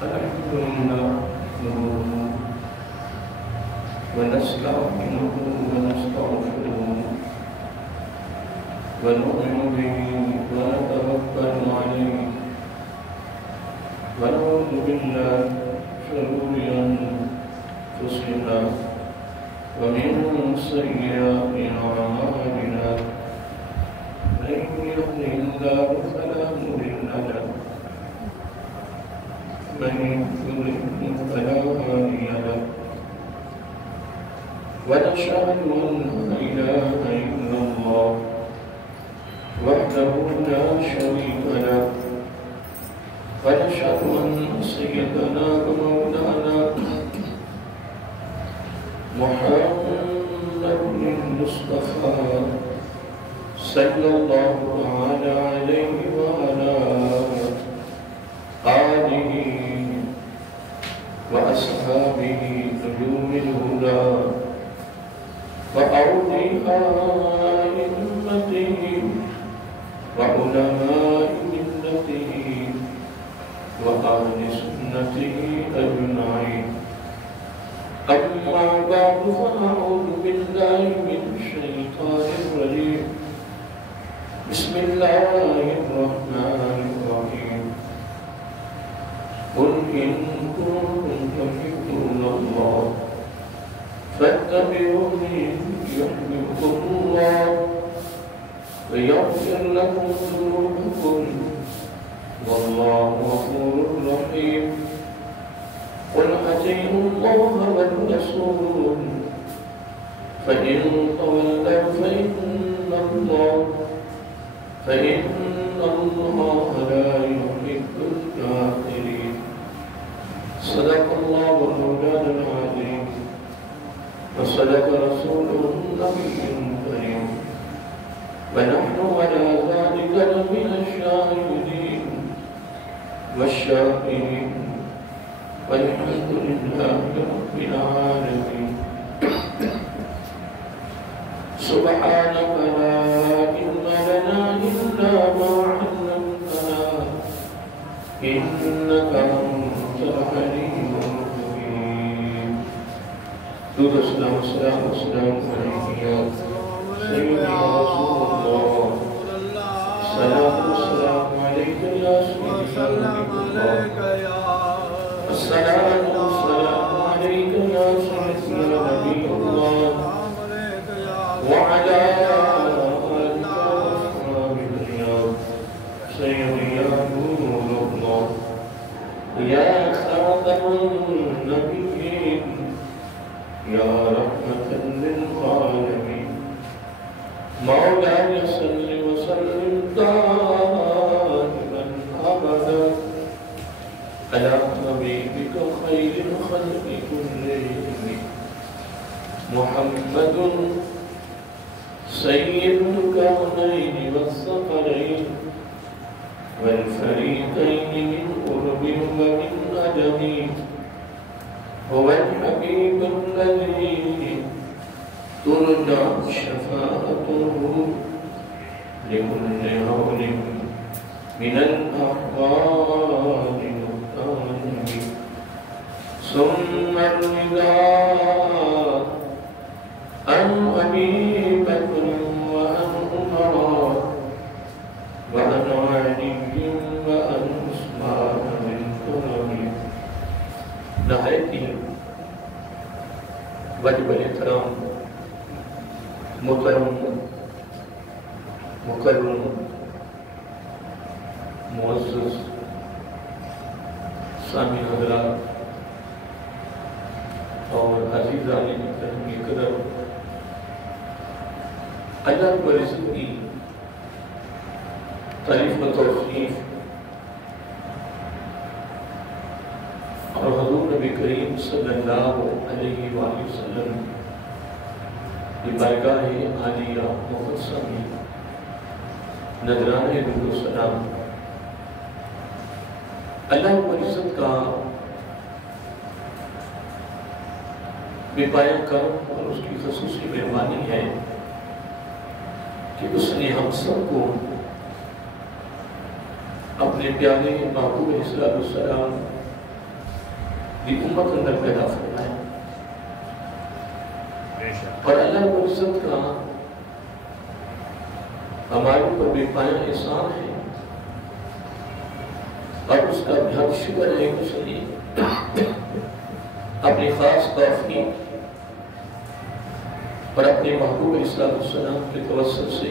الحمد لله نحمده ونستعينه ونستغفره ونؤمن به ونتوكل عليه ونعوذ بالله من شرور أنفسنا ومن سيئات أعمالنا من يهده الله فلا مضل له من يضلل فلا هادي له ونشهد أن لا إله إلا الله وحده لا شريك له ونشهد أن سيدنا ومولانا محمد المصطفى صلى الله تعالى عليه وعلى آله وأصحابه نجوم الهدى وأولياء أمته وعلماء ملته وأهل سنته أجمعين أما بعد فأعوذ بالله من الشيطان الرجيم بسم الله الرحمن الرحيم قل إن كنتم تحبون الله فاتبعوني يحببكم الله ويغفر لكم ذنوبكم والله غفور رحيم قل أطيعوا الله والرسول فإن تولوا فإن الله لا يحب الكافرين صدق الله مولانا العظيم وصدق رسوله النبي الكريم ونحن على ذلك لمن الشاهدين والشاكرين والحمد لله رب العالمين سبحانك لا علم لنا إلا ما علمتنا إنك أنت العليم الحكيم السلام عليك يا سيدي يا رسول الله الصلاة والسلام عليك يا سيدي الصلاة والسلام عليك يا سيدي نبي الله وعلى آلك وأصحابك يا سيدي يا نور الله يا خاتم النبيين يا رحمة للعالمين مولاي صل وسلم دائما أبدا على حبيبك خير الخلق كلهم محمد سيد الكونين والثقلين والفريقين من قرب ومن عجم هو الحبيب الذي ترجى شفاعته لكل هول من الأحوال مقترب ثم الرداء عن أبي بكر وعن عمر وعن علي وعن عثمان بن طلحة نہایت ہی واجب الاحترام محترم مکرم معزز سامعین حضرات اور عزیزان محترم قدر اللہ رب العزت کی تعریف و توصیف اور حضور نبی کریم صلی اللہ علیہ وآلہ وسلم کی بارگاہ عالیہ مقدسہ میں نذرانِ درود و سلام اللہ رب العزت کا بے پایہ کرم اور اس کی خصوصی مہربانی ہے کہ اس نے ہم سب کو اپنے پیارے محبوب علیہ السلام بھی امت اندر پیدا فرمائے. اور اللہ رب العزت کا ہمارے اوپر بے پایہ احسان ہے اور اس کا بہت شکر ہے کہ اس نے اپنی خاص توفیق اور اپنے محبوب علیہ السلام کے توسط سے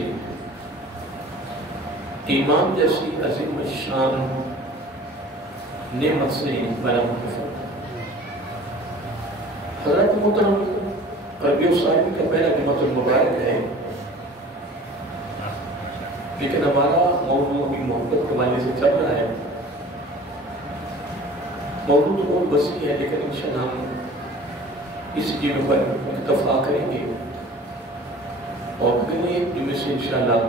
ایمان جیسی عظیم الشان نعمت سے برآمد فرمایا. حضرت محترم ربیع صاحب کا پہلا نعمت المبارک ہے، لیکن ہمارا موضوع بھی محبت کے حوالے سے چل رہا ہے. موضوع تو بہت وسیع ہے، لیکن انشاءاللہ ہم اس جگہ پر اتفاق کریں گے اور اگلے جمعے سے انشاءاللہ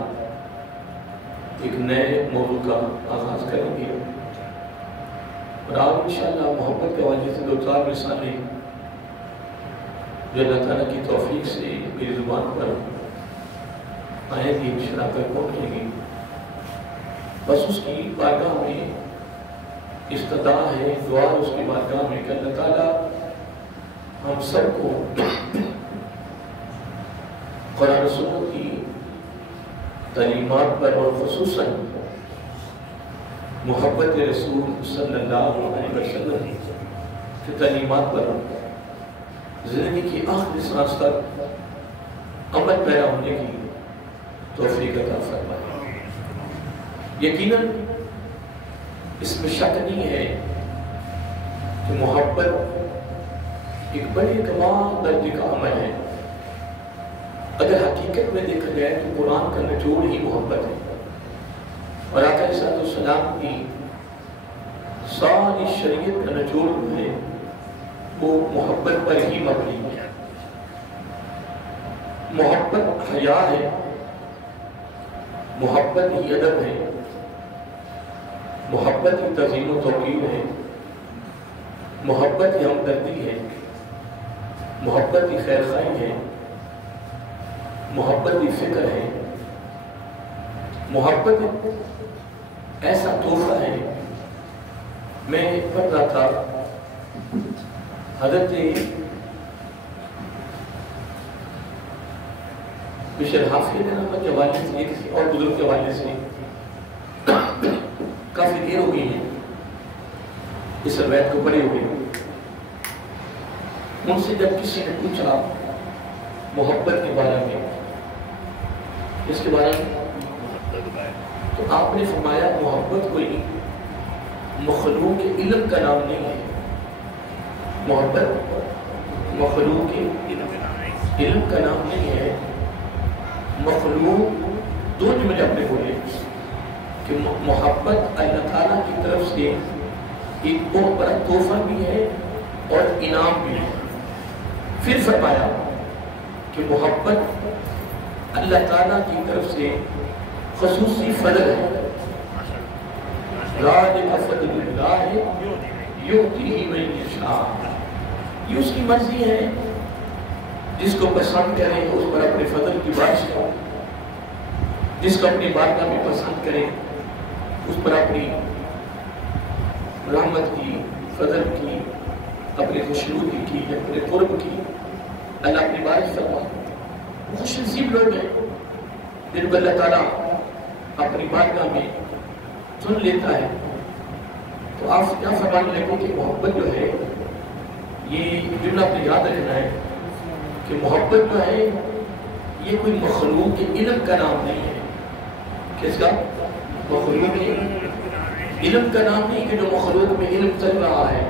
ایک نئے موضوع کا آغاز کریں گے. اور آپ انشاءاللہ محبت کے حوالے سے 2-4 مثالیں جو اللہ تعالیٰ کی توفیق سے میری زبان پر آئیں گی انشاءاللہ پر پہنچیں گی. بس اس کی بارگاہ میں استدعا ہے، دعا اس کی بارگاہ میں کہ اللہ تعالیٰ ہم سب کو قرآن و سنت کی تعلیمات پر اور خصوصاً محبت رسول صلی اللہ علیہ وسلم کی تعلیمات پر زندگی کی آخری سانس تک عمل پیرا ہونے کی توفیق عطا فرمائے. یقیناً اس میں شک نہیں ہے کہ محبت ایک بڑے کمال درجے کا عمل ہے. اگر حقیقت میں دیکھا جائے تو قرآن کا نچوڑ ہی محبت ہے، اور آقا علیہ السلام کی ساری شریعت کا نچوڑ ہے وہ محبت پر ہی مبنی ہے. محبت حیا ہے، محبت ہی ادب ہے، محبت ہی تعظیم و توقیر ہے، محبت ہی ہمدردی ہے، محبت ہی خیر خواہی ہے، محبت ہی فکر ہے. محبت ایسا تحفہ ہے. میں پڑھ رہا تھا حضرت بشر حافظ کے حوالے سے یا کسی اور بزرگ کے حوالے سے کافی دیر ہو گئی ہے اس روایت کو پڑھے ہوئے. ان سے جب کسی نے پوچھا محبت کے بارے میں، اس کے بارے میں، تو آپ نے فرمایا محبت کوئی مخلوق کے علم کا نام نہیں ہے. محبت مخلوق کے علم کا نام نہیں ہے. مخلوق دو جملے اپنے بولے کہ محبت اللہ تعالیٰ کی طرف سے ایک بہت بڑا تحفہ بھی ہے اور انعام بھی ہے. پھر فرمایا کہ محبت اللہ تعالیٰ کی طرف سے خصوصی فضل ہے. ذالک فضل اللہ یؤتیہ من یشاء. یہ اس کی مرضی ہے، جس کو پسند کرے اس پر اپنے فضل کی بارش کرے، جس کو اپنی بارگاہ میں پسند کرے اس پر اپنی رحمت کی، فضل کی، اپنی خوشنودی کی، اپنے قرب کی اللہ اپنی بارش فرمائے. خوش نصیب لوگ ہیں جن کو اللہ تعالیٰ اپنی بارگاہ میں چن لیتا ہے. تو آپ کیا فرمانے لگے کہ محبت جو ہے، یہ جملہ اپنے یاد رکھنا ہے کہ محبت جو ہے یہ کوئی مخلوق کے علم کا نام نہیں ہے. کس کا؟ مخلوق کے علم کا نام نہیں کہ جو مخلوق میں علم چل رہا ہے.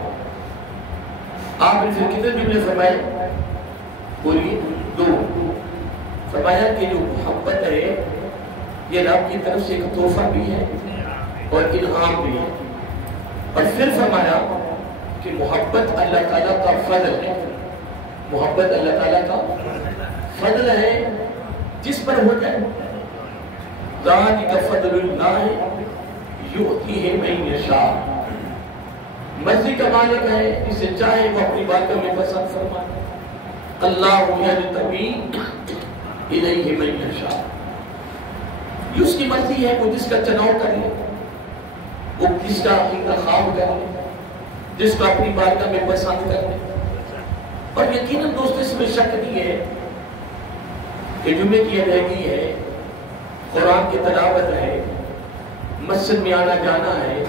آپ نے پھر کتنے جملے فرمائے؟ بولیے 2. فرمایا کہ جو محبت ہے یہ رب کی طرف سے ایک تحفہ بھی ہے اور انعام بھی ہے. اور پھر فرمایا کہ محبت اللہ تعالیٰ کا فضل ہے. محبت اللہ تعالیٰ کا فضل ہے جس پر ہو جائے. ذالک فضل اللہ یؤتیہ من یشاء. مرضی کا مالک ہے، جسے چاہے وہ اپنی بارگاہ میں پسند فرمائے. اللہ یجتبی الیہ من یشاء. یہ اس کی مرضی ہے، وہ جس کا چناؤ کرے، وہ جس کا انتخاب کرے. جس کو اپنی بارگاہ میں پسند کرتے. اور یقیناً دوست اس میں شک نہیں ہے کہ جمعے کی ادائیگی ہے، قرآن کی تلاوت ہے، مسجد میں آنا جانا ہے،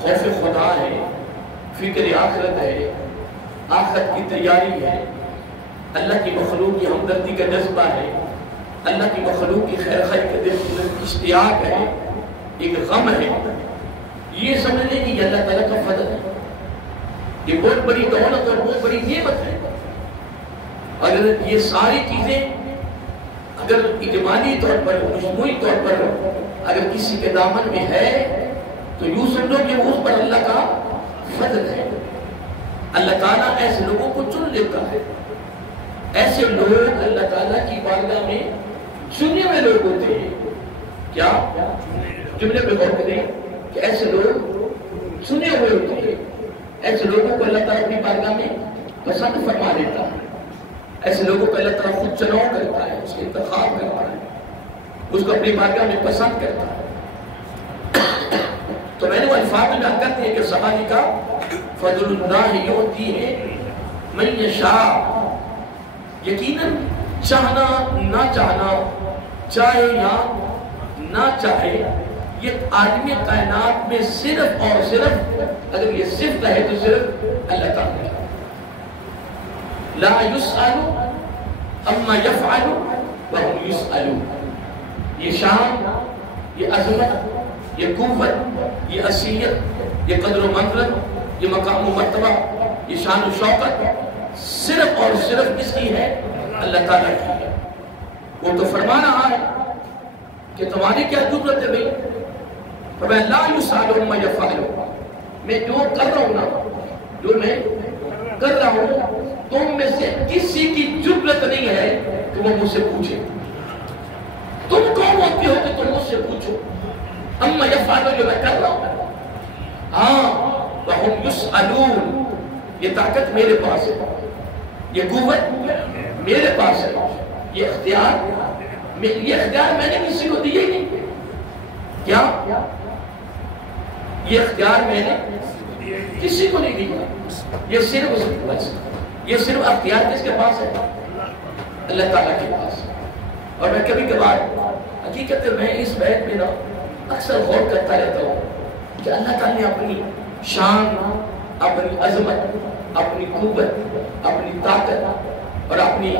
خوف خدا ہے، فکر آخرت ہے، آخرت کی تیاری ہے، اللہ کی مخلوق کی ہمدردی کا جذبہ ہے، اللہ کی مخلوق کی خیر خیر کے دل کی اشتیاق ہے، ایک غم ہے. یہ سمجھنے کہ یہ اللہ تعالیٰ کا فضل ہے، یہ بہت بڑی دولت اور بہت بڑی نعمت ہے. اگر یہ ساری چیزیں اگر اجمالی طور پر، مجموعی طور پر اگر کسی کے دامن میں ہے تو یوں سمجھو کہ اس پر اللہ کا فضل ہے. اللہ تعالیٰ ایسے لوگوں کو چن لیتا ہے. ایسے لوگ اللہ تعالیٰ کی بارگاہ میں چنے ہوئے لوگ ہوتے ہیں. کیا جملے پہ غور کریں کہ ایسے لوگ چنے ہوئے ہوتے ہیں. ایسے لوگوں کو اللہ تعالیٰ اپنی بارگاہ میں پسند فرما لیتا ہے. ایسے لوگوں کو اللہ تعالیٰ خود چناؤ کرتا ہے، اس کے انتخاب کرتا ہے، اس کو اپنی بارگاہ میں پسند کرتا ہے. تو میں نے وہ الفاظ میں بیان کرتے ہیں کہ صحابی کا فضل اللہ یعطی ہے من یشاء. یقیناً چاہنا نہ چاہنا، چاہے یا نہ چاہے، یہ عالم کائنات میں صرف اور صرف اگر یہ صرف ہے تو صرف اللہ تعالیٰ. لا يسأل اما يفعل وهم يسألون. یہ شان، یہ عظمت، یہ قوت، یہ عصیت، یہ قدر و منزلت، یہ مقام و مرتبہ، یہ شان و شوقت صرف اور صرف کس کی ہے؟ اللہ تعالیٰ کی ہے. وہ تو فرما رہا ہے کہ تمہاری کیا ضرورت ہے بھائی؟ فرمایا لا يسأل اما يفعل. میں جو کر رہا ہوں نا، جو میں کر رہا ہوں، تم میں سے کسی کی ضرورت نہیں ہے کہ وہ مجھ سے پوچھے. تم کون ہوتے ہو کہ تم مجھ سے پوچھو؟ اما یفعل جو میں کر رہا ہوں. ہاں وَهُمْ يُسْأَلُونَ. یہ طاقت میرے پاس ہے، یہ قوت میرے پاس ہے، یہ اختیار میں نے کسی کو دیا ہی نہیں. کیا یہ اختیار میں نے کسی کو نہیں دیا؟ یہ صرف اس کے پاس ہے. یہ صرف اختیار کس کے پاس ہے؟ اللہ تعالیٰ کے پاس. اور میں کبھی کبھار حقیقت میں اس بیت میں نا اکثر غور کرتا رہتا ہوں کہ اللہ تعالیٰ نے اپنی شان، اپنی عظمت، اپنی قوت، اپنی طاقت اور اپنے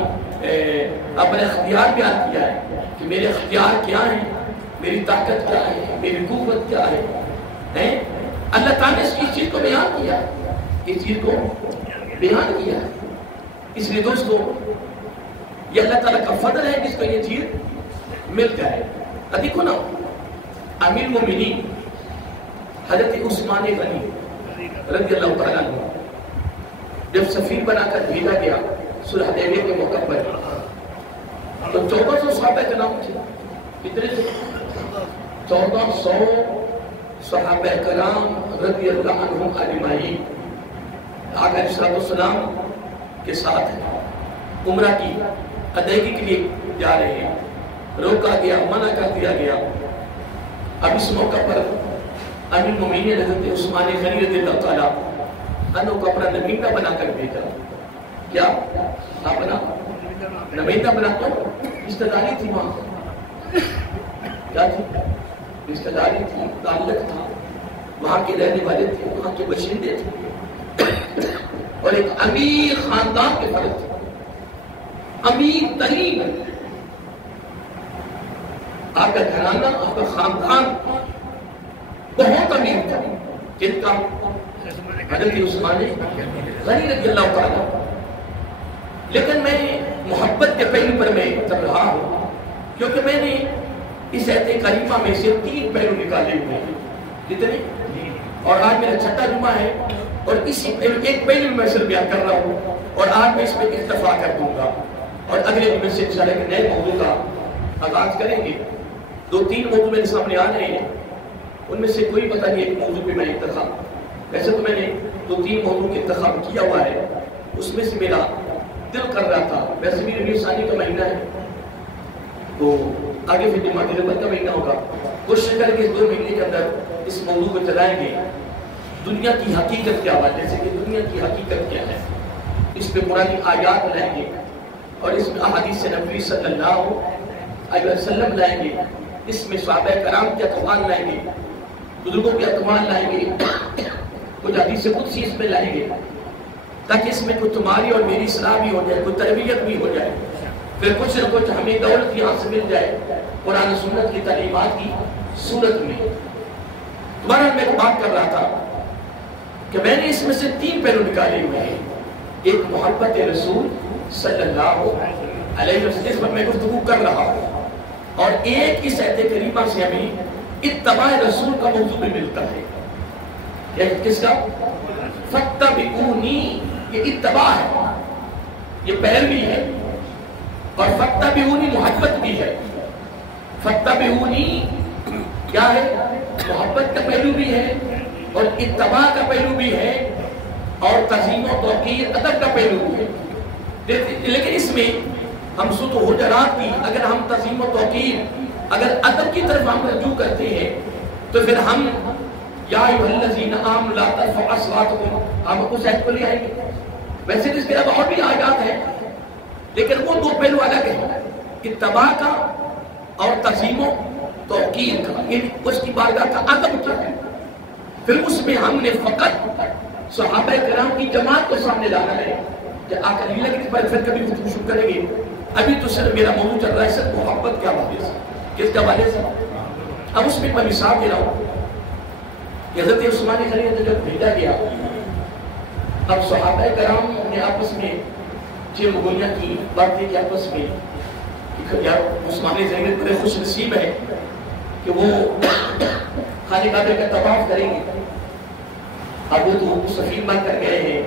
اختیار بیان کیا ہے کہ میرے اختیار کیا ہیں، میری طاقت کیا ہے، میری قوت کیا ہے. اللہ تعالیٰ نے اس چیز کو بیان کیا، اس چیز کو بیان کیا ہے. اس لیے دوستو یہ اللہ تعالیٰ کا فضل ہے جس کو یہ چیز مل جائے. دیکھو نا امیر المومنین حضرت عثمان غنی رضی اللہ تعالیٰ عنہ جب سفیر بنا کر بھیجا گیا صلح حدیبیہ کے موقع پر تو 1400 صحابہ کے نام تھے. کتنے تھے؟ 1400 صحابہ کرام رضی اللہ عنہم اجمعین آقا علیہ السلام کے ساتھ عمرہ کی ادائیگی کے لیے جا رہے ہیں. روکا گیا، منع کر دیا گیا. اب اس موقع پر امیر المومنین حضرت عثمان غنی رضی اللہ تعالیٰ عنہ کو اپنا نمائندہ بنا کر بھیجا. کیا اپنا نمائندہ بنا کر؟ رشتہ داری تھی وہاں، کیا تھی؟ رشتہ داری تھی، تعلق تھا، وہاں کے رہنے والے تھے، وہاں کے باشندے تھے اور ایک امیر خاندان کے فرد تھے. امیر ترین آپ کا گھرانہ، آپ کا خاندان بہت امیر تھا. جن کا حضرت عثمان غنی رضی اللہ تعالیٰ. لیکن میں محبت کے پہلو پر میں چل رہا ہوں کیونکہ میں نے اس آیت کریمہ میں سے 3 پہلو نکالے ہوئے ہیں. کتنے؟ اور آج میرا چھٹا جمعہ ہے اور اسی ایک پہلو میں صرف بیان کر رہا ہوں اور آج میں اس پہ اکتفا کر دوں گا اور اگلے دن میں سے انشاءاللہ ایک نئے موضوع کا آغاز کریں گے. 2-3 موضوع میرے سامنے آ رہے ہیں، ان میں سے کوئی پتہ نہیں ایک موضوع پہ میں انتخاب، ویسے تو میں نے 2-3 موضوع کے انتخاب کیا ہوا ہے. اس میں سے میرا دل کر رہا تھا، ویسے بھی ربیع ثانی کا مہینہ ہے تو آگے پھر جماعت ربیع کا مہینہ ہوگا، کوشش کریں کہ اس 2 مہینے کے اندر اس موضوع کو چلائیں گے. دنیا کی حقیقت کے حوالے سے کہ دنیا کی حقیقت کیا ہے، اس پہ قرآنی آیات لائیں گے اور اس میں احادیث نبوی صلی اللہ علیہ وسلم لائیں گے، اس میں صحابہ کرام کے اقوال لائیں گے، بزرگوں کے اقوال لائیں گے، کچھ حدیث قدسی اس میں لائیں گے، تاکہ اس میں کچھ تمہاری اور میری اصلاح بھی ہو جائے، کوئی تربیت بھی ہو جائے، پھر کچھ نہ کچھ ہمیں دولت یہاں سے مل جائے قرآن سنت کی تعلیمات کی صورت میں۔ تمہارا میں ایک بات کر رہا تھا کہ میں نے اس میں سے 3 پہلو نکالے ہوئے ہیں، ایک محبت رسول صلی اللہ علیہ وسلم، اس پر میں گفتگو کر رہا ہوں، اور ایک اس آیت کریمہ سے ہمیں اتباع رسول کا موضوع بھی ملتا ہے۔ کس کا؟ فَاتَّبِعُونِی، یہ اتباع ہے، یہ پیروی ہے، اور فَاتَّبِعُونِی محبت بھی ہے۔ فَاتَّبِعُونِی کیا ہے؟ محبت کا پہلو بھی ہے اور اتباع کا پہلو بھی ہے اور تعظیم و توقیر ادب کا پہلو بھی ہے۔ لیکن اس میں ہم سورۃ حجرات کی اگر ہم تعظیم و توقیر اگر ادب کی طرف ہم رجوع کرتے ہیں تو پھر ہم یا ایھا الذین آمنوا لا ترفعوا اصواتکم، ہم اس آیت کو لے آئیں گے۔ ویسے اس کے علاوہ اور بھی آیات ہیں لیکن وہ 2 پہلو الگ ہیں، اتباع کا اور تعظیم و توقیر کا، یعنی اس کی بارگاہ کا ادب کیا ہے۔ پھر اس میں ہم نے فقط صحابہ کرام کی جماعت کو سامنے لانا ہے کہ آقا علیہ کے پر پھر کبھی گفتگو شروع کریں گے۔ ابھی تو صرف میرا موضوع چل رہا ہے صرف محبت کے حوالے سے، کس کے حوالے سے؟ اب اس میں مثال دے رہا ہوں کہ حضرت عثمان غنی کو جب بھیجا گیا، اب صحابہ کرام نے آپس میں چمگویاں کی، باتیں کی آپس میں، یار عثمان غنی بڑے خوش نصیب ہے کہ وہ خانہ کعبہ کا طواف کریں گے۔ اب وہ تو سفیر بن کر گئے ہیں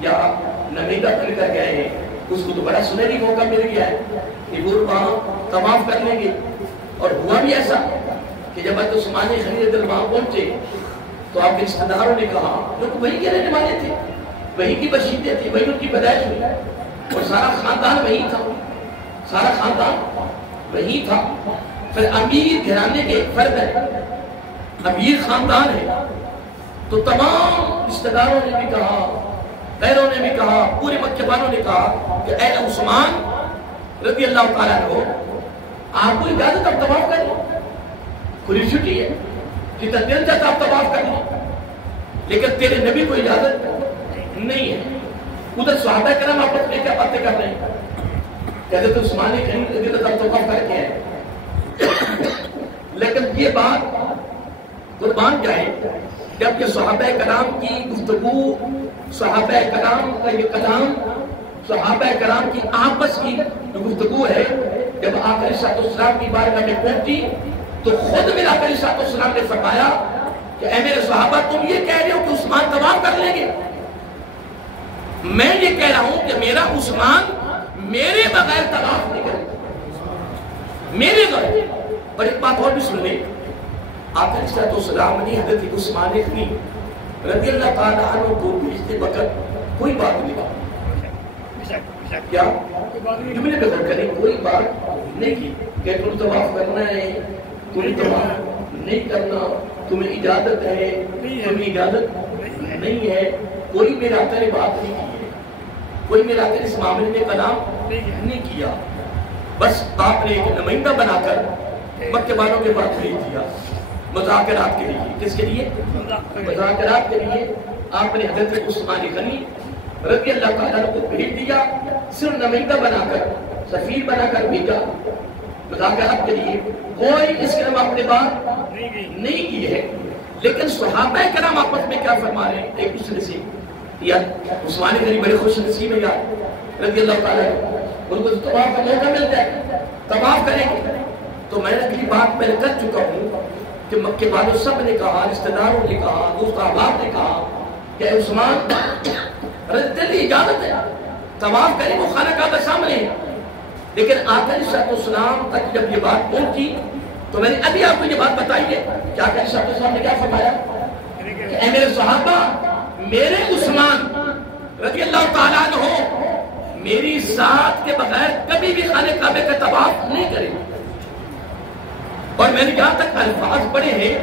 یا نمیدہ بن کر گئے ہیں، اس کو تو بڑا سنہری موقع مل گیا ہے کہ وہ وہاں طواف کر لیں گے۔ اور ہوا بھی ایسا کہ جب حضرت عثمان غنی رضی اللہ عنہ پہنچے تو آپ کے رشتہ داروں نے کہا، لوگ وہی کے رہنے والے تھے، وہی کی بشیدیں تھیں، وہی ان کی پیدائش ہوئی اور سارا خاندان وہی تھا، سارا خاندان وہی تھا۔ پھر امیر گھرانے کے فرد ہے، امیر خاندان ہے، تو تمام رشتہ داروں نے بھی کہا، غیروں نے بھی کہا، پورے مکے والوں نے کہا کہ اے عثمان رضی اللہ تعالیٰ عنہ، آپ کو اجازت اب طواف کر لو، کھلی چھٹی ہے، جتنا دل چاہتا آپ طواف کر لو، لیکن تیرے نبی کو اجازت نہیں ہے۔ ادھر صحابہ کرام آپس میں کیا باتیں کر رہے ہیں؟ حضرت عثمان غنی رضی اللہ عنہ طواف کر کے ہیں، لیکن یہ بات قربان جائے جب یہ صحابہ کرام کی گفتگو، صحابہ کرام کا یہ کلام، صحابہ کرام کی آپس کی جو گفتگو ہے، جب آقا علیہ السلام کی بارگاہ میں پہنچی تو خود میرا آقا علیہ السلام نے فرمایا کہ اے میرے صحابہ، تم یہ کہہ رہے ہو کہ عثمان طواف کر لیں گے، میں یہ کہہ رہا ہوں کہ میرا عثمان میرے بغیر طواف نہیں کرے گا، میرے بغیر۔ اور ایک بات اور بھی سن لیں، آقا علیہ السلام نے حضرت عثمان غنی رضی اللہ تعالیٰ عنہ کو بھیجتے وقت کوئی بات نہیں کہا، کیا جملے پہ غور کریں، کوئی بات نہیں کی کہ تم طواف کرنا ہے، تم طواف نہیں کرنا، تمہیں اجازت ہے، تمہیں اجازت نہیں ہے، کوئی میرا آقا نے بات نہیں کی ہے، کوئی میرا آقا اس معاملے میں کلام نہیں کیا، بس آپ نے ایک نمائندہ بنا کر مکے والوں کے پاس بھیج دیا مذاکرات کے لیے۔ کس کے لیے؟ مذاکرات کے لیے آپ نے حضرت عثمان غنی رضی اللہ تعالیٰ کو بھیج دیا، صرف نمائندہ بنا کر، سفیر بنا کر بھیجا مذاکرات کے لیے، کوئی اس کے علاوہ اپنے بات نہیں کی ہے۔ لیکن صحابہ کرام آپس میں کیا فرما رہے ہیں ایک دوسرے سے، یار عثمان غنی بڑے خوش نصیب ہے یار رضی اللہ تعالیٰ، ان کو طواف کا موقع مل جائے، طواف کریں گے۔ تو میں نے اگلی بات میں کر چکا ہوں کہ مکے والوں سب نے کہا، رشتہ داروں نے کہا، دوست احباب نے کہا کہ عثمان دل اجازت ہے طواف کریں، وہ خانہ کعبہ سامنے ہے۔ لیکن آقا علیہ السلام تک جب یہ بات پہنچی تو میں نے ابھی آپ کو یہ بات بتائی ہے کہ آقا علیہ السلام نے کیا فرمایا کہ اے میرے صحابہ، میرے عثمان رضی اللہ تعالیٰ عنہ میری ذات کے بغیر کبھی بھی خانہ کعبہ کا طواف نہیں کریں گے۔ اور میں نے یہاں تک الفاظ پڑھے ہیں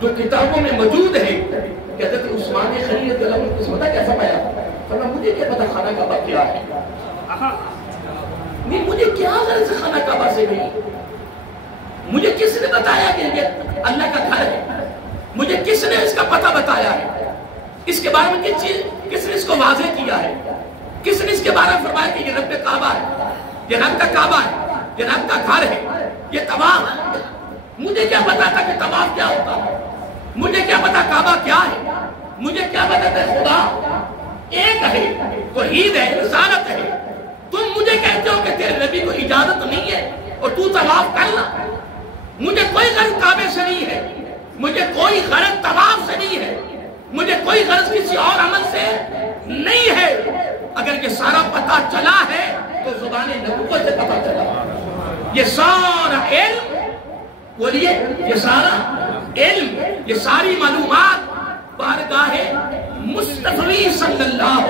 جو کتابوں میں موجود ہیں کہ حضرت عثمان غنی رضی اللہ عنہ کو پتہ کیا فرمایا؟ فرمایا مجھے کیا پتہ خانہ کعبہ کیا ہے، نہیں مجھے کیا غرض خانہ کعبہ سے نہیں، مجھے کس نے بتایا کہ یہ اللہ کا گھر ہے، مجھے کس نے اس کا پتہ بتایا ہے، اس کے بارے میں کس نے اس کو واضح کیا ہے، کس نے اس کے بارے میں فرمایا کہ یہ رب کعبہ ہے، یہ رب کا کعبہ ہے، یہ رب کا گھر ہے، یہ طواف ہے۔ مجھے کیا پتا تھا کہ طواف کیا ہوتا ہے، مجھے کیا پتا کعبہ کیا ہے، مجھے کیا پتا تھا خدا ایک ہے، توحید ہے، رسالت ہے۔ تم مجھے کہتے ہو کہ تیرے نبی کو اجازت نہیں ہے اور تو طواف کرنا، مجھے کوئی غرض کعبے سے نہیں ہے، مجھے کوئی غرض طواف سے نہیں ہے، مجھے کوئی غرض کسی اور عمل سے نہیں ہے۔ اگر یہ سارا پتہ چلا ہے تو زبان نبوت سے پتہ چلا، یہ سارا علم بولیے، یہ سارا علم، یہ ساری معلومات بارگاہ مصطفی صلی اللہ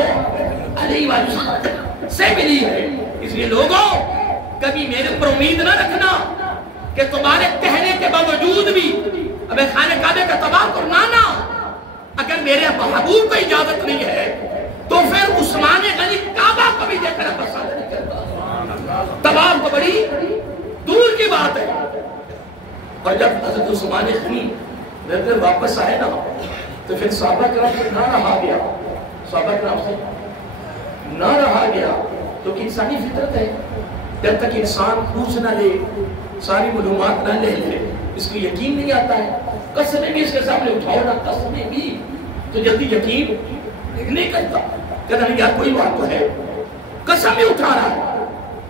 علیہ وسلم سے ملی ہے۔ اس لیے لوگوں کبھی میرے پر امید نہ رکھنا کہ تمہارے کہنے کے باوجود بھی ابے خانہ کعبے کا طواف کرنا نہ، اگر میرے محبوب کو اجازت نہیں ہے تو پھر عثمان غنی کعبہ کو بھی دیکھنا پسند نہیں کرتا۔ طواف تو بڑی دور کی بات ہے۔ اور جب حضرت عثمان غنی واپس آئے نا تو پھر صحابہ کرام سے نہ رہا گیا، صحابہ کرام سے نہ رہا گیا، تو کہ انسانی فطرت ہے، جب تک انسان پوچھ نہ لے، ساری معلومات نہ لے لے، اس کو یقین نہیں آتا ہے۔ قسمیں بھی اس کے سامنے اٹھاؤ نا، قسمیں بھی تو جلدی یقین نہیں کرتا، کہتا نہیں یار کوئی بات تو ہے، قسم بھی اٹھا رہا ہے۔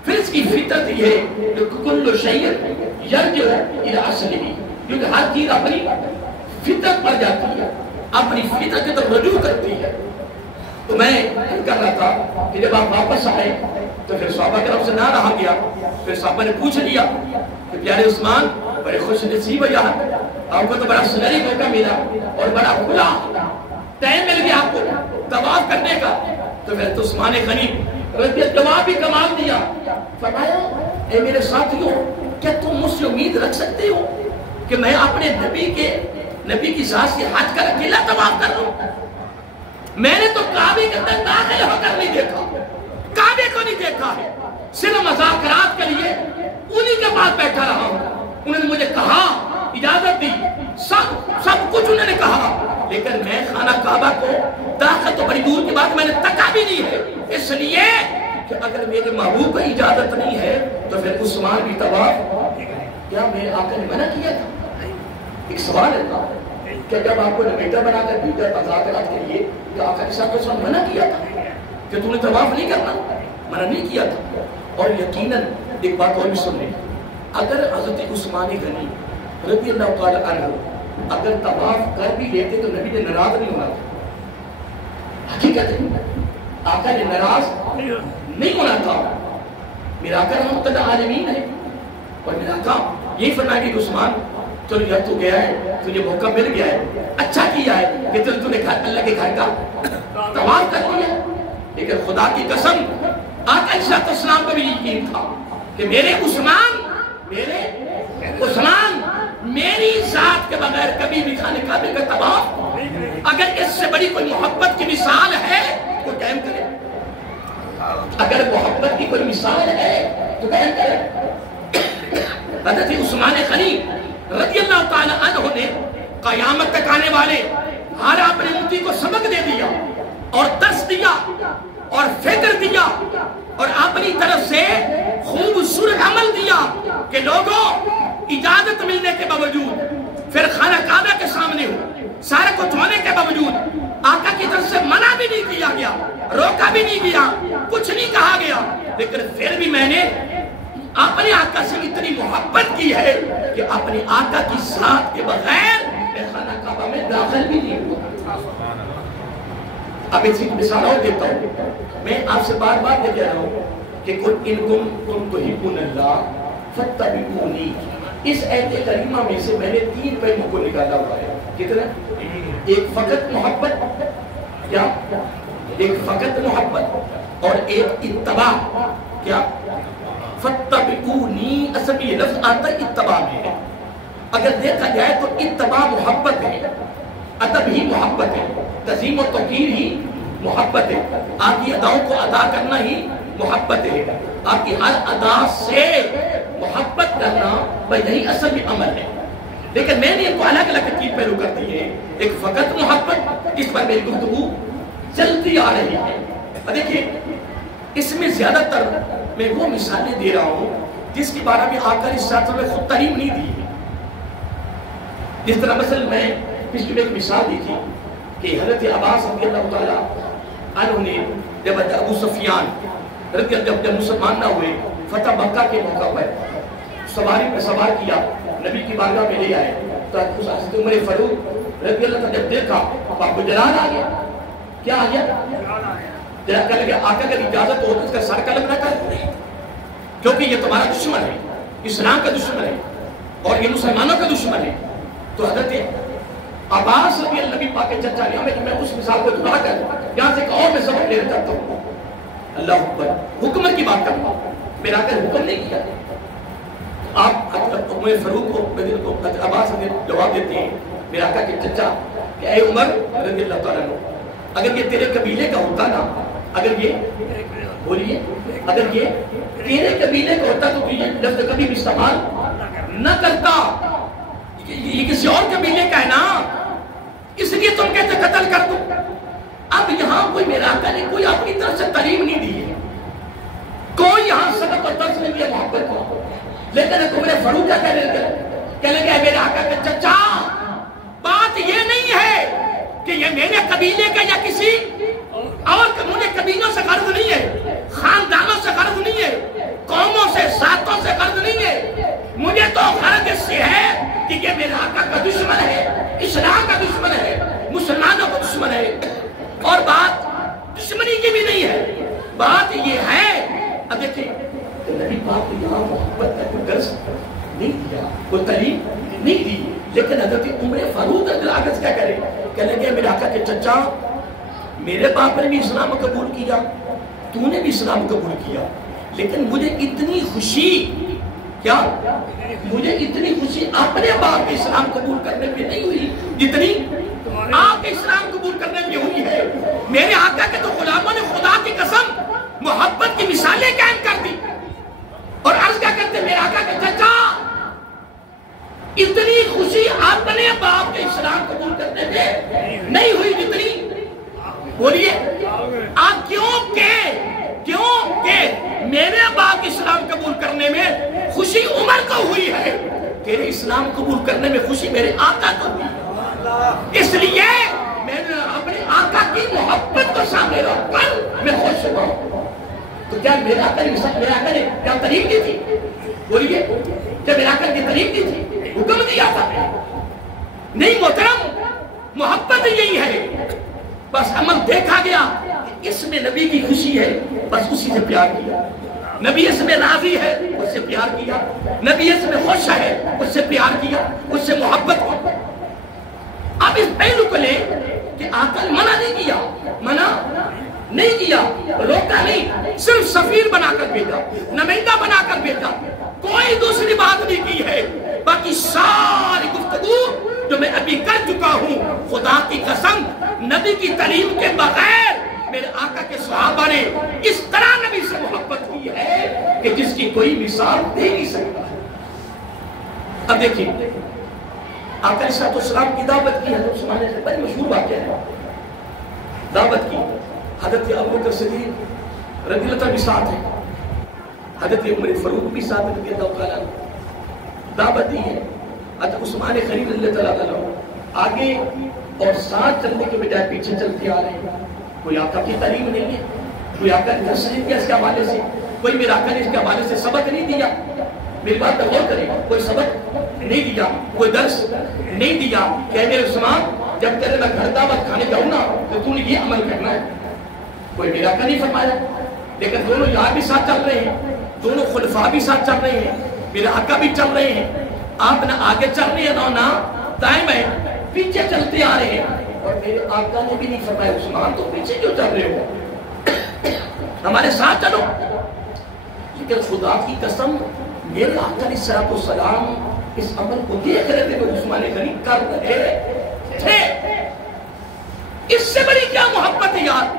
پھر اس کی فطرت یہ کہ کل شیء یرجع الی اصلہ، کیونکہ ہر چیز اپنی فطرت پر جاتی ہے، اپنی فطرت کی طرف رجوع کرتی ہے۔ تو میں کہہ رہا تھا کہ جب آپ واپس آئے تو پھر صحابہ کرام سے نہ رہا گیا، پھر صحابہ نے پوچھ لیا کہ پیارے عثمان بڑے خوش نصیب ہے یہاں، آپ کو تو بڑا سنہری موقع ملا اور بڑا کھلا ٹائم مل گیا آپ کو طواف کرنے کا۔ تو پھر تو عثمان غنی رضی اللہ بھی کمال دیا، فرمایا اے میرے ساتھیوں کیا تم مجھ سے امید رکھ سکتے ہو کہ میں اپنے نبی کی ذات سے حج کر اکیلا طواف کر لوں؟ میں نے تو کعبے کے اندر داخل ہو کر نہیں دیکھا، کعبے کو نہیں دیکھا ہے، صرف مذاکرات کے لیے انہی کے پاس بیٹھا رہا ہوں۔ انہوں نے مجھے کہا، اجازت دی، سب کچھ انہوں نے کہا، لیکن میں خانہ کعبہ کو داخل تو بڑی دور کی بات میں نے تکا بھی نہیں ہے، اس لیے کہ اگر میرے محبوب کو اجازت نہیں ہے تو پھر عثمان بھی طواف کیا میرے آقا نے منع کیا تھا؟ ایک سوال ہے کہ جب آپ کو نمیٹر بنا کر بھیجا تذاکرات کے لیے کہ آقا کے ساتھ عثمان منع کیا تھا کہ تم نے طواف نہیں کرنا، منع نہیں کیا تھا۔ اور یقیناً ایک بات اور بھی سن لیں، اگر حضرت عثمان غنی رضی اللہ تعالی عنہ اگر طواف کر بھی لیتے تو نبی نے ناراض نہیں ہونا تھا، حقیقت ہے آقا نے ناراض نہیں ہونا تھا۔ میرا آقا رحمت اللہ عالمین ہے، اور میرا آقا یہی فرمایا کہ عثمان چلو جب تو گیا ہے، تجھے موقع مل گیا ہے، اچھا کیا ہے کہ تو نے اللہ کے گھر کا طواف کر لیا۔ لیکن خدا کی قسم آقا علیہ السلام کو بھی یقین تھا کہ میرے عثمان میری ذات کے بغیر کبھی بھی خانہ کعبے کا طواف، اگر اس سے بڑی کوئی محبت کی مثال ہے تو قائم کرے، اگر محبت کی کوئی مثال ہے تو قائم کرے۔ حضرت عثمان غنی رضی اللہ تعالی عنہ نے قیامت تک آنے والے ہر اپنے امتی کو سبق دے دیا اور درس دیا اور فکر دیا اور اپنی طرف سے خوبصورت عمل دیا کہ لوگوں اجازت ملنے کے باوجود پھر خانہ کعبہ کے سامنے ہو، سارے کچھ ہونے کے باوجود آقا کی طرف سے منع بھی نہیں کیا گیا، روکا بھی نہیں گیا، کچھ نہیں کہا گیا، لیکن پھر بھی میں نے اپنے آقا سے اتنی محبت کی ہے کہ اپنے آقا کی ذات کے بغیر میں خانہ کعبہ میں داخل بھی نہیں ہوا۔ اب اس کی مثال اور دیتا ہوں، میں آپ سے بار بار یہ کہہ رہا ہوں کہ قُلْ إِن كُنتُمْ تُحِبُّونَ اللَّهَ فَاتَّبِعُونِی، اس آیت کریمہ میں سے میں نے 3 پہلوؤں کو نکالا ہوا ہے۔ کتنا؟ ایک فقط محبت، کیا؟ ایک فقط محبت اور ایک اتباع، کیا؟ فَاتَّبِعُونِی اصل میں یہ لفظ آتا ہے اتباع میں ہے، اگر دیکھا جائے تو اتباع محبت ہے ادب ہی محبت ہے، تعظیم و توقیر ہی محبت ہے، آپ کی اداؤں کو ادا کرنا ہی محبت ہے، آپ کی ہر ادا سے محبت کرنا یہی اصل میں عمل ہے۔ لیکن میں نے ان کو الگ الگ چیز پہلو کر دی ہے، ایک فقط محبت، اس پر میری گفتگو چلتی آ رہی ہے۔ اور دیکھیے اس میں زیادہ تر میں وہ مثالیں دے رہا ہوں جس کے بارے میں آقا علیہ السلام نے خود تعلیم نہیں دی ہے۔ جس طرح مثلا میں پچھلی میں ایک مثال دی تھی کہ حضرت عباس رضی اللہ تعالیٰ عنہ نے جب ابو سفیان رضی اللہ جب مسلمان نہ ہوئے، فتح مکہ کے موقع پر سواری پر سوار کیا، نبی کی بارگاہ میں لے آئے، تو حضرت عمر فاروق رضی اللہ تعالیٰ جب دیکھا تو آپ کو جلال آ گیا۔ کیا آ گیا؟ جلال کہنے لگا آقا اگر اجازت ہو تو اس کا سر قلم نہ کر، کیونکہ یہ تمہارا دشمن ہے، اسلام کا دشمن ہے اور یہ مسلمانوں کا دشمن ہے۔ تو حضرت عباس رضی اللہ نبی پاک کے چچا نے ہمیں، میں اس مثال کو دبا کر یہاں سے ایک اور میں سبق لینا چاہتا ہوں۔ اللہ اکبر، حکمت کی بات کرنا، میرا کر حکم نہیں کیا۔ آپ عمر فاروق کو عباس رضی اللہ جواب دیتے ہیں، میرا آقا کے چچا کہ اے عمر رضی اللہ تعالیٰ عنہ، اگر یہ تیرے قبیلے کا ہوتا نا، اگر یہ بولیے اگر یہ تیرے قبیلے کا ہوتا تو یہ لفظ کبھی بھی استعمال نہ کرتا، یہ کسی اور قبیلے کا ہے نا، اس لیے تم کہتے قتل کر دو۔ اب یہاں کوئی میرا آقا نے کوئی اپنی طرف سے تعلیم نہیں دی ہے، کوئی یہاں سبق اور درس نہیں دیا محبت کو، لیکن تمہیں فاروق کیا کہنے لگے میرے آقا کے چچا، بات یہ نہیں ہے کہ یہ میرے قبیلے کا یا کسی اور مجھے قبیلوں سے غرض نہیں ہے، خاندانوں سے غرض نہیں ہے، قوموں سے ذاتوں سے غرض نہیں ہے، مجھے تو غرض اس سے ہے کہ یہ میرے آقا کا دشمن ہے، اسلام کا دشمن ہے، مسلمانوں کا دشمن ہے۔ اور بات دشمنی کی بھی نہیں ہے، بات یہ ہے، اب دیکھیں نبی پاک نے یہاں محبت کا کوئی درس نہیں دیا، کوئی تعلیم نہیں دی، لیکن حضرت عمر فاروق آگے کیا کرے، کہنے لگے میرے آقا کے چچا، میرے باپ نے بھی اسلام قبول کیا، تو نے بھی اسلام قبول کیا، لیکن مجھے اتنی خوشی، کیا مجھے اتنی خوشی اپنے باپ کے اسلام قبول کرنے میں نہیں ہوئی جتنی آپ کے اسلام قبول کرنے میں ہوئی ہے۔ میرے آقا کے تو غلاموں نے خدا کی قسم محبت کی مثالیں قائم کر دی اور عرض کیا کرتے میرے آقا کے چچا، اتنی خوشی اپنے باپ کے اسلام قبول کرنے میں نہیں ہوئی جتنی، بولیے آپ کیوں کہ میرے باپ اسلام قبول کرنے میں خوشی عمر کو ہوئی ہے، تیرے اسلام قبول کرنے میں خوشی میرے آقا کو ہوئی، اس لیے میں نے اپنے آقا کی محبت کو سامنے رکھ کر میں خوش ہوا۔ تو کیا میرے آقا نے کیا تعلیم دی تھی؟ بولیے کیا میرے آقا کی تعلیم دی تھی؟ حکم دیا تھا؟ نہیں محترم، محبت یہی ہے، بس عمل دیکھا گیا اس میں نبی کی خوشی ہے، بس اسی سے پیار کیا، نبی اس میں راضی ہے اس سے پیار کیا، نبی اس میں خوش ہے اس سے پیار کیا، اس سے محبت کی۔ اب اس پہلو کو لے کہ آقا نے منع نہیں کیا، منع نہیں کیا، روکا نہیں، صرف سفیر بنا کر بھیجا، نمائندہ بنا کر بھیجا، کوئی دوسری بات نہیں کی ہے۔ باقی ساری گفتگو جو میں ابھی کر چکا ہوں، خدا کی قسم نبی کی تعلیم کے بغیر میرے آقا کے صحابہ نے اس طرح نبی سے محبت کی ہے کہ جس کی کوئی مثال دے نہیں سکتا۔ اب دیکھیں آقا علیہ السلام کی دعوت کی حضرت عثمان سے بڑی مشہور واقعہ ہے، دعوت کی حضرت ابوبکر صدیق رضی اللہ بھی ساتھ ہے، حضرت عمر فاروق بھی ساتھ رضی اللہ تعالیٰ دعوت دی ہے، حضرت عثمان خلیل رضی اللہ تعالیٰ آگے اور ساتھ چلنے کے بجائے پیچھے چلتے آ رہے ہیں۔ کوئی آقا کی تعلیم نہیں ہے، کوئی آقا نے درس نہیں کیا اس کے حوالے سے، کوئی میرے آقا نے اس کے حوالے سے سبق نہیں دیا، میری بات پر غور کریں، کوئی سبق نہیں دیا، کوئی درس نہیں دیا کہ میرے عثمان جب تیرے میں گھر دعوت کھانے جاؤں نا تو تو نے یہ عمل کرنا ہے، کوئی میرا آقا نہیں فرمایا۔ لیکن دونوں یار بھی ساتھ چل رہے ہیں، دونوں خلفاء بھی ساتھ چل رہے ہیں، میرے آقا بھی چل رہے ہیں، آپ نہ آگے چل رہے ہیں نہ دائیں بائیں پیچھے چلتے آ رہے ہیں، اور میرے آقا نے بھی نہیں فرمایا عثمان تو پیچھے کیوں چل رہے ہو، ہمارے ساتھ چلو۔ لیکن خدا کی قسم میرے آقا علیہ السلام اس عمل کو دیکھ رہے تھے کہ عثمان غنی کر رہے تھے، اس سے بڑی کیا محبت ہے یار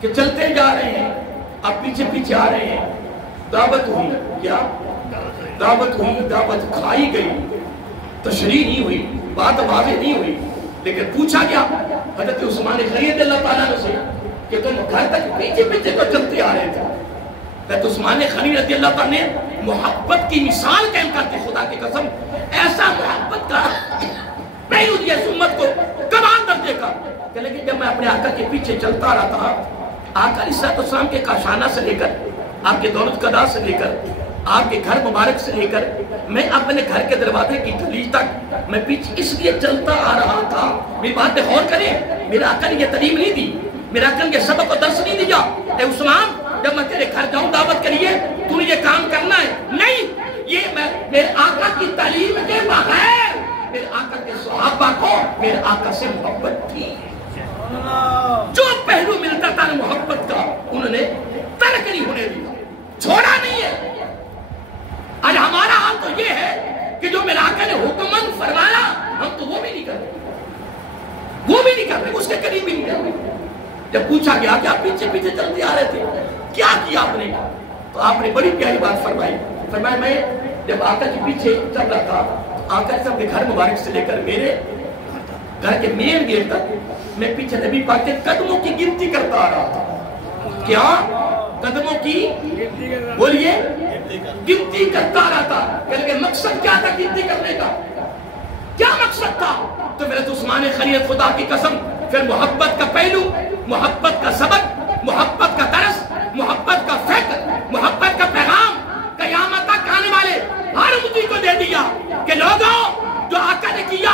کہ چلتے جا رہے ہیں، اب پیچھے پیچھے آ رہے ہیں، دعوت ہوئی، کیا دعوت ہوئی، دعوت کھائی گئی، تشریح نہیں ہوئی، بات واضح نہیں ہوئی، لیکن پوچھا گیا حضرت عثمان غنی رضی اللہ تعالیٰ عنہ سے کہ تم گھر تک پیچھے پیچھے تو چلتے آ رہے تھے. حضرت عثمان غنی رضی اللہ تعالیٰ نے محبت کی مثال قائم کرتے، خدا کی قسم ایسا محبت کا پہلو دیا اس امت کو کمال درجے کا کہ لیکن جب میں اپنے آقا کے پیچھے چلتا رہا تھا، آقا علیہ السلام کے کاشانہ سے لے کر، آپ کے دولت قضا سے لے کر، آپ کے گھر مبارک سے لے کر، میں اپنے گھر کے دروازے کی دہلیز تک میں پیچھے اس لیے چلتا آ رہا تھا. میری بات پہ غور کریں، میرا آقا نے یہ تعلیم نہیں دی، میرا آقا نے یہ سبق و درس نہیں دیا اے عثمان جب میں تیرے گھر جاؤں دعوت کریے تو نے یہ کام کرنا ہے. نہیں، یہ میرے آقا کی تعلیم کے بغیر میرے آقا کے صحابہ کو میرے آقا سے محبت تھی. جو پہلو ملتا تھا محبت کا انہوں نے ترک نہیں ہونے دیا، چھوڑا نہیں ہے. آج ہمارا حال تو یہ ہے کہ جو میرے آقا نے حکمن فرمایا ہم تو وہ بھی نہیں کر رہے، وہ بھی نہیں کر رہے، اس کے قریب بھی نہیں کر رہے. جب پوچھا گیا کہ آپ پیچھے پیچھے چلتے آ رہے تھے کیا کیا آپ نے، تو آپ نے بڑی پیاری بات فرمائی. فرمایا میں جب آقا کے پیچھے چل رہا تھا، آقا صاحب کے گھر مبارک سے لے کر میرے گھر کے مین گیٹ تک میں پیچھے نبی پاک کے قدموں کی گنتی کرتا آ رہا تھا. کیا قدموں کی بولیے گنتی کرتا آ رہا تھا. کہ مقصد کیا تھا گنتی کرنے کا، کیا مقصد تھا؟ تو میرے عثمان غنی خدا کی قسم پھر محبت کا پہلو، محبت کا سبق، محبت کا درس، محبت کا فکر، محبت کا پیغام قیامت تک آنے والے ہر امتی کو دے دیا کہ لوگوں جو آقا نے کیا،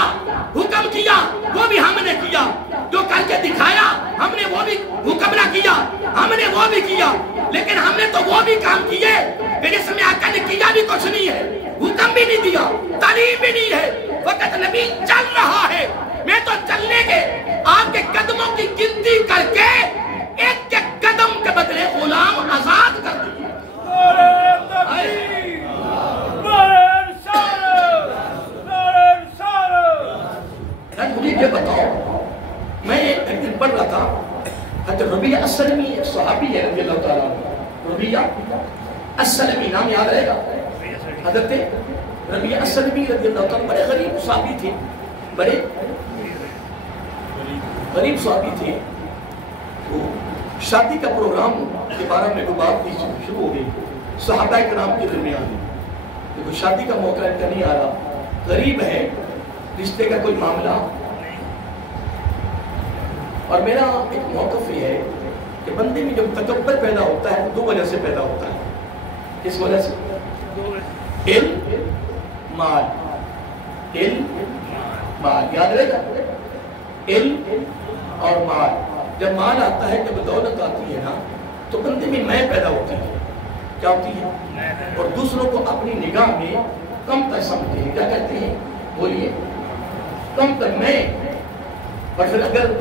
حکم کیا، وہ بھی ہم نے کیا، جو کر کے دکھایا ہم نے وہ بھی حکم نہ کیا، ہم نے وہ بھی کیا، لیکن ہم نے تو وہ بھی کام کیے کہ جس میں آقا نے کیا بھی کچھ نہیں ہے، حکم بھی نہیں دیا، تعلیم بھی نہیں ہے، وقت نبی چل رہا ہے. میں تو چلنے کے آپ کے قدموں کی گنتی کر کے ایک ایک قدم کے بدلے غلام آزاد کر دیا. مجھے یہ بتاؤ، میں ایک دن پڑھ رہا تھا حضرت ربیہ السلمی ایک صحابی ہے رضی اللہ تعالیٰ عنہ، ربیہ السلمی نام یاد رہے گا. حضرت ربیہ السلمی رضی اللہ تعالیٰ بڑے غریب صحابی تھے، بڑے غریب صحابی تھے. وہ شادی کا پروگرام کے بارے میں بات کی شروع ہو گئی صحابہ کرام کے درمیان. دیکھو شادی کا موقع ان کا نہیں آ رہا، غریب ہے، رشتے کا کوئی معاملہ. اور میرا ایک موقف یہ ہے کہ بندے میں جب تکبر پیدا ہوتا ہے دو وجہ سے پیدا ہوتا ہے. کس وجہ سے؟ علم، مال. علم، مال یاد رہے گا، علم اور مال. جب مال آتا ہے، جب دولت آتی ہے نا تو بندے میں میں پیدا ہوتی ہے. کیا ہوتی ہے؟ اور دوسروں کو اپنی نگاہ میں کم تر سمجھتے ہیں. کیا کہتے ہیں؟ بولیے کم تر میں. اور پھر اگر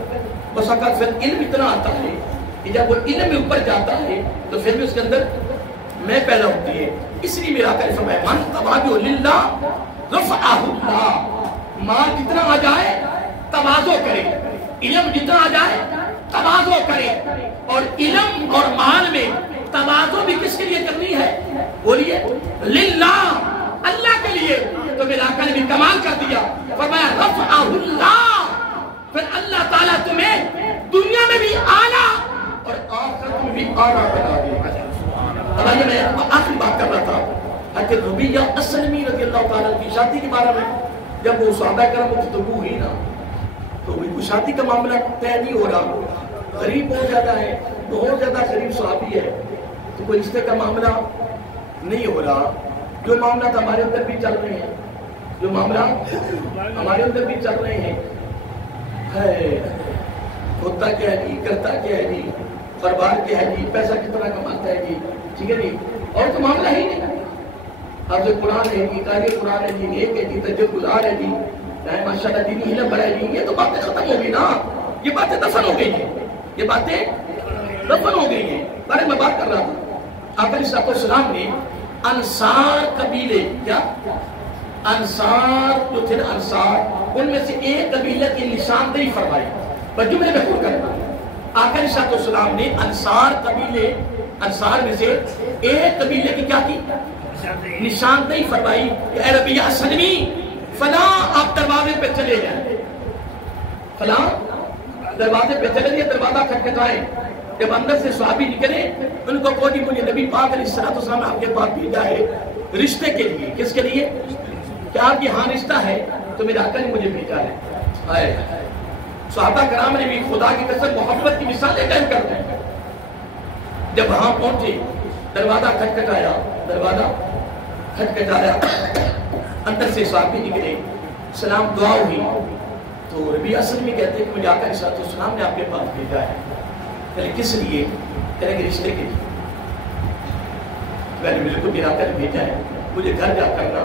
بس اگر پھر علم اتنا آتا ہے کہ جب وہ علم میں اوپر جاتا ہے تو پھر بھی اس کے اندر میں پیدا ہوتی ہے. اس لیے میرا آقا نے فرمایا من تواضع للہ رفعہ اللہ. مال جتنا آ جائے تواضع کرے، علم جتنا آ جائے تواضع کرے. اور علم اور مال میں تواضع بھی کس کے لیے کرنی ہے؟ بولیے للہ، اللہ کے لیے. تو میرا آقا نے بھی کمال کر دیا، فرمایا رفعہ اللہ. پھر اللہ تعالیٰ تمہیں دنیا میں بھی اعلیٰ اور آخرت میں بھی اعلیٰ بنا دے. اللہ میں آخری بات کر رہا تھا حضرت ربیہ السلمی رضی اللہ تعالیٰ کی شادی کے بارے میں. جب وہ صحابہ کرام کی گفتگو ہوئی نا تو کوئی شادی کا معاملہ طے نہیں ہو رہا. غریب بہت زیادہ ہے، بہت زیادہ غریب صحابی ہے، تو کوئی رشتے کا معاملہ نہیں ہو رہا. جو معاملات ہمارے اندر بھی چل رہے ہیں، جو معاملات ہمارے اندر بھی چل رہے ہیں، ہوتا کیا ہے جی، کرتا کیا ہے جی، کاروبار کیا ہے جی، پیسہ کتنا کماتا ہے جی، ٹھیک ہے جی، اور تو معاملہ ہی نہیں. اب جو قرآن ہے جی، قاری قرآن ہے جی، نیک ہے جی، تجربہ گزار ہے جی، ماشاء اللہ دینی علم بڑھائے جی، یہ تو باتیں ختم ہو گئی نا. یہ باتیں دفن ہو گئی ہیں، یہ باتیں دفن ہو گئی ہیں. بارے میں بات کر رہا تھا آقا علیہ السلام نے انصار قبیلے، کیا انصار جو تھے انصار، ان میں سے ایک قبیلہ کی نشاندہی فرمائی. بس جملے میں خود کرنا آقا علیہ السلام نے انصار میں سے ایک قبیلے کی کیا کی نشاندہی فرمائی کہ اے ربیہ اسلمی فلاں آپ دروازے پہ چلے جائیں، فلاں دروازے پہ چلے جائیں، دروازہ کھٹکھٹائیں۔ جب اندر سے صحابی نکلے ان کو کوئی مجھے نبی پاک علیہ السلام آپ کے پاس بھیجا ہے رشتے کے لیے۔ کس کے لیے؟ کہ آپ کی ہاں رشتہ ہے تو میرے آقا نے مجھے بھیجا ہے۔ صحابہ کرام نے بھی خدا کی قسم محبت کی مثالیں قائم کر دیں۔ جب وہاں پہنچے دروازہ کھٹکھٹایا، دروازہ کھٹکھٹایا، اندر سے صحابی نکلے، سلام دعا ہوئی تو ربیہ اسلمی کہتے ہیں کہ مجھے آقا علیہ السلام نے آپ کے پاس بھیجا ہے۔ کہ کس لیے؟ کہنے کے رشتے کے لیے۔ میں نے بالکل میرا آقا نے بھیجا ہے، مجھے گھر جا کرنا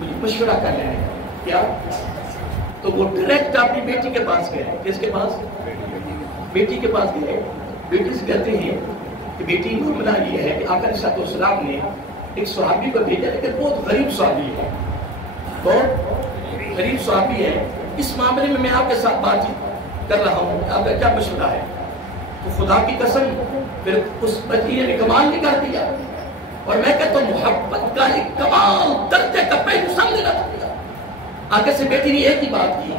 مجھے مشورہ کر لینا ہے کیا؟ تو وہ ڈائریکٹ اپنی بیٹی کے پاس گئے۔ کس کے پاس؟ بیٹی کے پاس گئے۔ بیٹی سے کہتے ہیں کہ بیٹی معاملہ یہ ہے کہ آقا علیہ السلام نے ایک صحابی کو بھیجا لیکن بہت غریب صحابی ہے، بہت غریب صحابی ہے، اس معاملے میں آپ کے ساتھ بات چیت کر رہا ہوں، آپ کا کیا مشورہ ہے؟ تو خدا کی قسم پھر اس بچی نے کمال نہیں کر دیا، اور میں کہتا ہوں محبت کا ایک کمال درجے کا پہلو سامنے رکھ دیا۔ آگے سے بیٹی نے ایک ہی بات کی،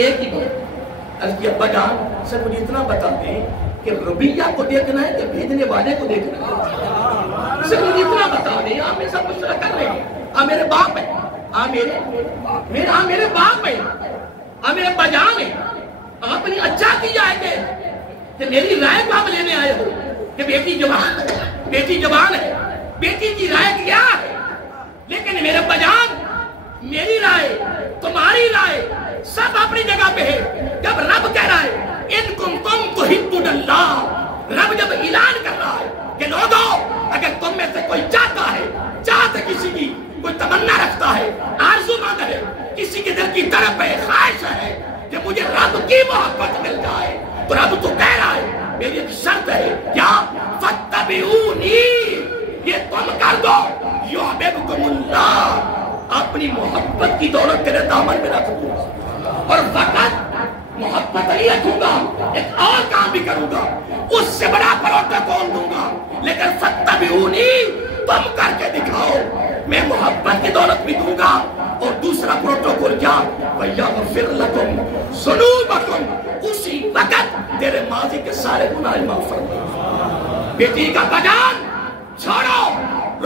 ایک ہی بات عرض کی ابا جان سر مجھے اتنا بتا دیں کہ ربیہ کو دیکھنا ہے کہ بھیجنے والے کو دیکھنا ہے؟ سر مجھے اتنا بتا دیں، آپ میرے ساتھ مشورہ کر رہے ہیں، آپ میرے باپ ہیں، آپ میرے باپ ہیں، آپ میرے بجان ہیں، آپ نے اچھا کیا ہے کہ میری رائے کو آپ لینے آئے ہو کہ بیٹی جوان ہے، بیٹی کی رائے کیا ہے؟ لیکن میرے بجان میری رائے تمہاری رائے سب اپنی جگہ پہ ہے۔ جب رب کہہ رہا ہے ان کنتم تحبون اللہ، رب جب اعلان کر رہا ہے کہ لوگوں اگر تم میں سے کوئی چاہتا ہے، چاہتا کسی کی کوئی تمنا رکھتا ہے، آرزو مند ہے، کسی کے دل کی طرف ہے، خواہش ہے کہ مجھے رب کی محبت مل جائے، تو رب تو کہہ رہا ہے میری ایک شرط ہے کیا؟ فَاتَّبِعُونِی، یہ تم کر دو یُحْبِبْکُمُ اللہ، اپنی محبت کی دولت تیرے دامن میں رکھ دوں گا، اور فقط محبت نہیں رکھوں گا، ایک اور کام بھی کروں گا، اس سے بڑا پروٹوکول دوں گا، لیکن فَاتَّبِعُونِی تم کر کے دکھاؤ، میں محبت کی دولت بھی دوں گا، اور دوسرا پروٹوکول کیا؟ وَيَغْفِرْ لَكُمْ ذُنُوبَكُمْ، اسی وقت تیرے ماضی کے سارے گناہ معاف فرما۔ بیٹی کا بجان چھوڑو،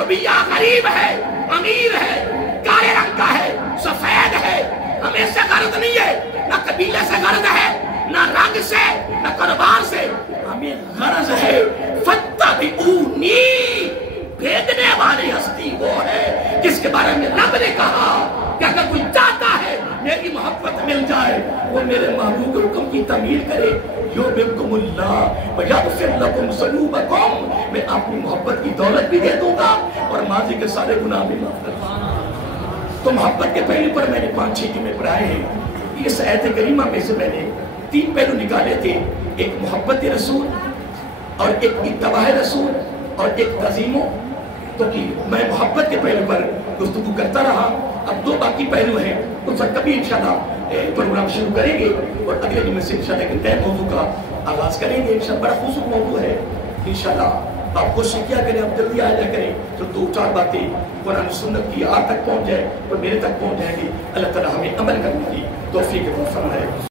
ربیہ غریب ہے، امیر ہے، کالے رنگ کا ہے، سفید ہے، ہمیں سے غرض نہیں ہے، نہ قبیلے سے غرض ہے، نہ رنگ سے، نہ کاروبار سے، ہمیں غرض ہے فَاتَّبِعُونِی، بھیجنے والی ہستی وہ ہے جس کے بارے میں رب نے کہا کہ اگر کوئی چاہتا ہے میری محبت مل جائے وہ میرے محبوب کے حکم کی تعمیل کرے، یُحْبِبْکُمُ اللَّهُ وَيَغْفِرْ لَكُمْ ذُنُوبَکُمْ، میں اپنی محبت کی دولت بھی دے دوں گا اور ماضی کے سارے گناہ بھی معاف کر دوں گا۔ تو محبت کے پہلو پر میں نے 5-6 جملے پڑھائے ہیں۔ اس آیت کریمہ میں سے میں نے 3 پہلو نکالے تھے، ایک محبت رسول اور ایک اتباع رسول اور ایک تعظیم تو کہ میں محبت کے پہلو پر گفتگو کرتا رہا۔ اب 2 باقی پہلو ہیں، ان پر کبھی انشاءاللہ پروگرام شروع کریں گے اور اگلے دن میں سے انشاءاللہ ایک نئے موضوع کا آغاز کریں گے۔ انشاءاللہ بڑا خوبصورت موضوع ہے، انشاءاللہ آپ کوشش کیا کریں، آپ جلدی آ جا کریں تو 2-4 باتیں قرآن سنت کی آپ تک پہنچ جائے اور میرے تک پہنچ جائیں گی۔ اللہ تعالی ہمیں عمل کرنے کی توفیق عطا فرمائے۔